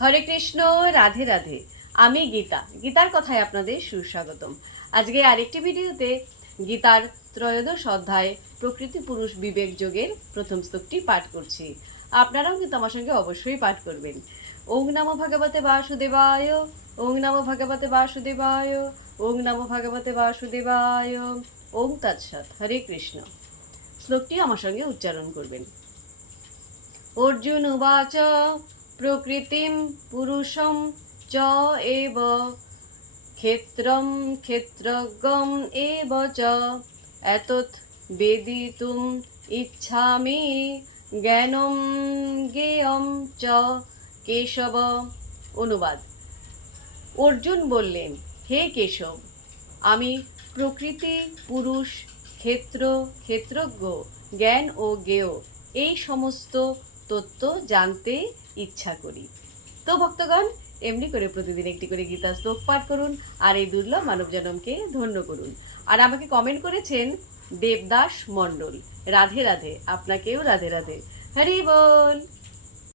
হরে কৃষ্ণ, রাধে রাধে। আমি গীতার কথায় আপনাদের সুস্বাগতম। আজকে আরেকটি ভিডিওতে গীতার ত্রয়োদশ অধ্যায় প্রকৃতি পুরুষ বিবেক যোগের প্রথম শ্লোকটি পাঠ করছি। আপনারাও কিন্তু আমার সঙ্গে অবশ্যই পাঠ করবেন। ওং নমো ভগবতে বাসুদেবায়, ওং নমো ভগবতে বাসুদেবায়, ওং নমো ভগবতে বাসুদেবায়, ওং তৎসৎ। হরে কৃষ্ণ। শ্লোকটি আমার সঙ্গে উচ্চারণ করবেন। অর্জুন উবাচ প্রকৃতিম পুরুষম চ এব ক্ষেত্রম ক্ষেত্রজ্ঞম এব চ এতৎ বেদিতুম ইচ্ছামি জ্ঞানম জ্ঞেয়ম চ কেশব। অনুবাদ। অর্জুন বললেন, হে কেশব, আমি প্রকৃতি, পুরুষ, ক্ষেত্র, ক্ষেত্রজ্ঞ, জ্ঞান ও জ্ঞেয় এই সমস্ত তত্ত্ব জানতে ইচ্ছা করি। তো ভক্তগণ, এমনি করে প্রতিদিন একটি করে গীতা শ্লোক পাঠ করুন আর এই দুর্লভ মানব জনমকে ধন্য করুন। আর আমাকে কমেন্ট করেছেন দেবদাস মণ্ডল, রাধে রাধে। আপনাকেও রাধে রাধে। হরি বল।